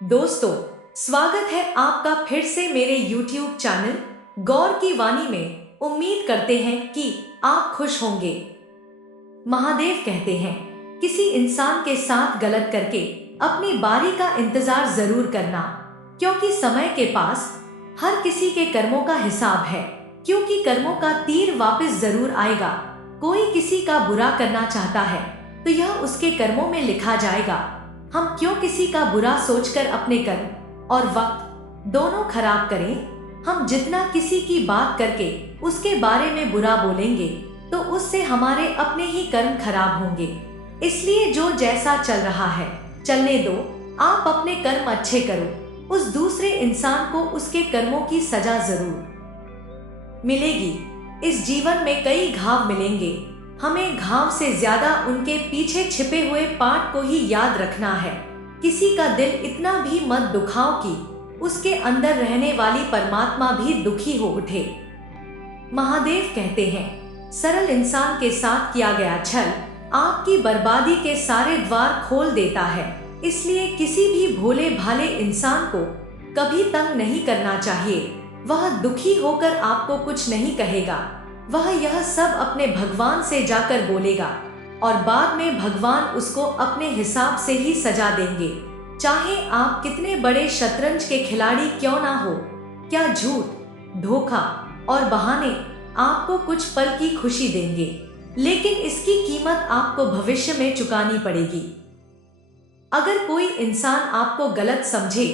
दोस्तों, स्वागत है आपका फिर से मेरे YouTube चैनल गौर की वाणी में। उम्मीद करते हैं कि आप खुश होंगे। महादेव कहते हैं, किसी इंसान के साथ गलत करके अपनी बारी का इंतजार जरूर करना, क्योंकि समय के पास हर किसी के कर्मों का हिसाब है। क्योंकि कर्मों का तीर वापस जरूर आएगा। कोई किसी का बुरा करना चाहता है तो यह उसके कर्मों में लिखा जाएगा। हम क्यों किसी का बुरा सोचकर अपने कर्म और वक्त दोनों खराब करें। हम जितना किसी की बात करके उसके बारे में बुरा बोलेंगे तो उससे हमारे अपने ही कर्म खराब होंगे। इसलिए जो जैसा चल रहा है चलने दो। आप अपने कर्म अच्छे करो, उस दूसरे इंसान को उसके कर्मों की सजा जरूर मिलेगी। इस जीवन में कई घाव मिलेंगे, हमें घाव से ज्यादा उनके पीछे छिपे हुए पाठ को ही याद रखना है। किसी का दिल इतना भी मत दुखाओ कि उसके अंदर रहने वाली परमात्मा भी दुखी हो उठे। महादेव कहते हैं, सरल इंसान के साथ किया गया छल आपकी बर्बादी के सारे द्वार खोल देता है। इसलिए किसी भी भोले भाले इंसान को कभी तंग नहीं करना चाहिए। वह दुखी होकर आपको कुछ नहीं कहेगा, वह यह सब अपने भगवान से जाकर बोलेगा और बाद में भगवान उसको अपने हिसाब से ही सजा देंगे। चाहे आप कितने बड़े शतरंज के खिलाड़ी क्यों ना हो, क्या झूठ, धोखा और बहाने आपको कुछ पल की खुशी देंगे, लेकिन इसकी कीमत आपको भविष्य में चुकानी पड़ेगी। अगर कोई इंसान आपको गलत समझे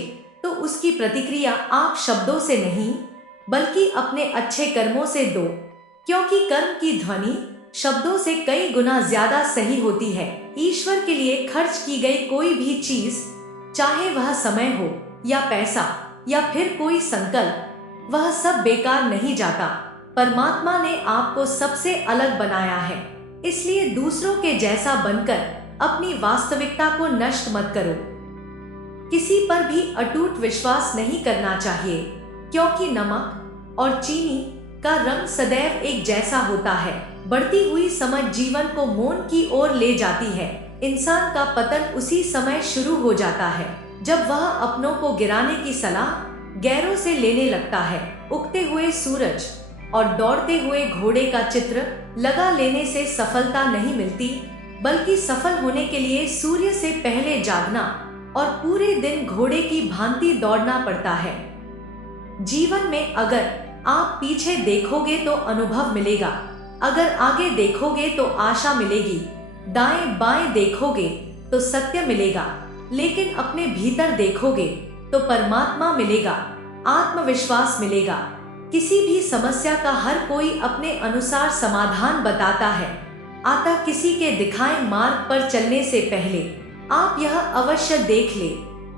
तो उसकी प्रतिक्रिया आप शब्दों से नहीं बल्कि अपने अच्छे कर्मों से दो, क्योंकि कर्म की ध्वनि शब्दों से कई गुना ज्यादा सही होती है। ईश्वर के लिए खर्च की गई कोई भी चीज, चाहे वह समय हो या पैसा या फिर कोई संकल्प, वह सब बेकार नहीं जाता। परमात्मा ने आपको सबसे अलग बनाया है, इसलिए दूसरों के जैसा बनकर अपनी वास्तविकता को नष्ट मत करो। किसी पर भी अटूट विश्वास नहीं करना चाहिए, क्योंकि नमक और चीनी का रंग सदैव एक जैसा होता है। बढ़ती हुई समझ जीवन को मौन की ओर ले जाती है। इंसान का पतन उसी समय शुरू हो जाता है जब वह अपनों को गिराने की सलाह गैरों से लेने लगता है। उगते हुए सूरज और दौड़ते हुए घोड़े का चित्र लगा लेने से सफलता नहीं मिलती, बल्कि सफल होने के लिए सूर्य से पहले जागना और पूरे दिन घोड़े की भांति दौड़ना पड़ता है। जीवन में अगर आप पीछे देखोगे तो अनुभव मिलेगा, अगर आगे देखोगे तो आशा मिलेगी, दाएं बाएं देखोगे तो सत्य मिलेगा, लेकिन अपने भीतर देखोगे तो परमात्मा मिलेगा, आत्मविश्वास मिलेगा। किसी भी समस्या का हर कोई अपने अनुसार समाधान बताता है। आता किसी के दिखाए मार्ग पर चलने से पहले आप यह अवश्य देख ले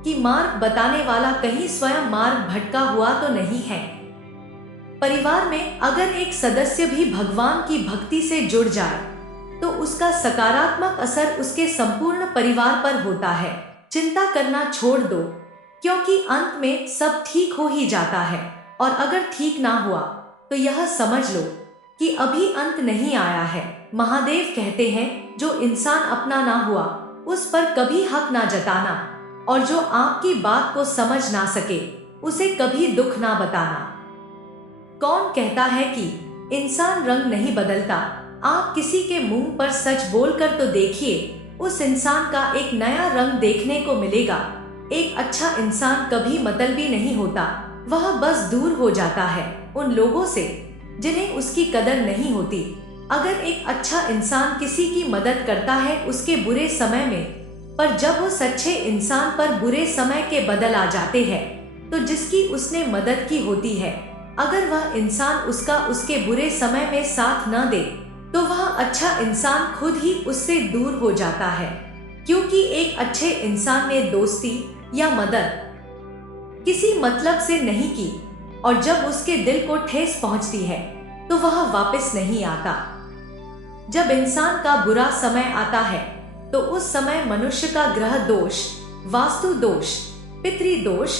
कि मार्ग बताने वाला कहीं स्वयं मार्ग भटका हुआ तो नहीं है। परिवार में अगर एक सदस्य भी भगवान की भक्ति से जुड़ जाए तो उसका सकारात्मक असर उसके संपूर्ण परिवार पर होता है। चिंता करना छोड़ दो, क्योंकि अंत में सब ठीक हो ही जाता है। और अगर ठीक ना हुआ तो यह समझ लो कि अभी अंत नहीं आया है। महादेव कहते हैं, जो इंसान अपना ना हुआ उस पर कभी हक ना जताना, और जो आपकी बात को समझ ना सके उसे कभी दुख ना बताना। कौन कहता है कि इंसान रंग नहीं बदलता? आप किसी के मुंह पर सच बोलकर तो देखिए, उस इंसान का एक नया रंग देखने को मिलेगा। एक अच्छा इंसान कभी मतलबी नहीं होता, वह बस दूर हो जाता है उन लोगों से जिन्हें उसकी कदर नहीं होती। अगर एक अच्छा इंसान किसी की मदद करता है उसके बुरे समय में, पर जब उस अच्छे इंसान पर बुरे समय के बदल आ जाते हैं तो जिसकी उसने मदद की होती है, अगर वह इंसान उसका उसके बुरे समय में साथ न दे तो वह अच्छा इंसान खुद ही उससे दूर हो जाता है। क्योंकि एक अच्छे इंसान ने दोस्ती या मदद किसी मतलब से नहीं की, और जब उसके दिल को ठेस पहुंचती है तो वह वापस नहीं आता। जब इंसान का बुरा समय आता है तो उस समय मनुष्य का ग्रह दोष, वास्तु दोष, पितृदोष,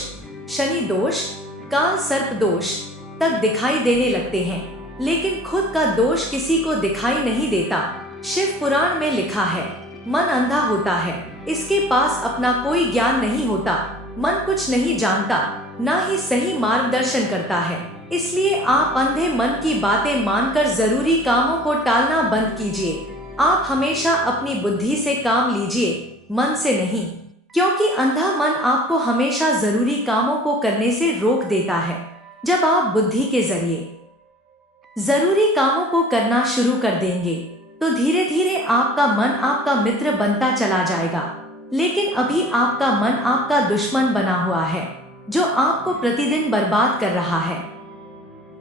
शनि दोष, काल सर्प दोष तक दिखाई देने लगते हैं, लेकिन खुद का दोष किसी को दिखाई नहीं देता। शिव पुराण में लिखा है, मन अंधा होता है, इसके पास अपना कोई ज्ञान नहीं होता, मन कुछ नहीं जानता, ना ही सही मार्गदर्शन करता है। इसलिए आप अंधे मन की बातें मानकर जरूरी कामों को टालना बंद कीजिए। आप हमेशा अपनी बुद्धि से काम लीजिए, मन से नहीं, क्योंकि अंधा मन आपको हमेशा जरूरी कामों को करने से रोक देता है। जब आप बुद्धि के जरिए जरूरी कामों को करना शुरू कर देंगे तो धीरे धीरे आपका मन आपका मित्र बनता चला जाएगा। लेकिन अभी आपका मन आपका दुश्मन बना हुआ है, जो आपको प्रतिदिन बर्बाद कर रहा है।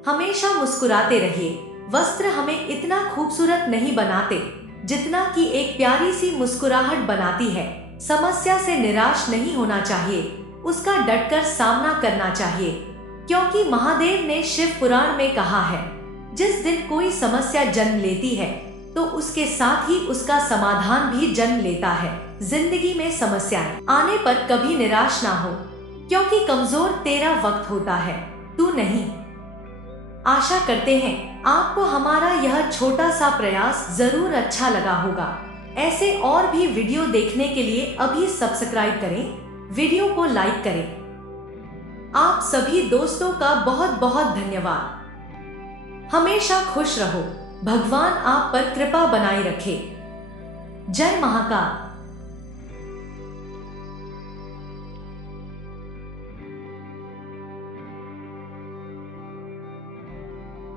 हमेशा मुस्कुराते रहिए। वस्त्र हमें इतना खूबसूरत नहीं बनाते जितना कि एक प्यारी सी मुस्कुराहट बनाती है। समस्या से निराश नहीं होना चाहिए, उसका डटकर सामना करना चाहिए, क्योंकि महादेव ने शिव पुराण में कहा है, जिस दिन कोई समस्या जन्म लेती है तो उसके साथ ही उसका समाधान भी जन्म लेता है। जिंदगी में समस्याएं आने पर कभी निराश ना हो, क्योंकि कमजोर तेरा वक्त होता है, तू नहीं। आशा करते हैं आपको हमारा यह छोटा सा प्रयास जरूर अच्छा लगा होगा। ऐसे और भी वीडियो देखने के लिए अभी सब्सक्राइब करें, वीडियो को लाइक करें। आप सभी दोस्तों का बहुत बहुत धन्यवाद। हमेशा खुश रहो, भगवान आप पर कृपा बनाए रखे। जय महाकाल।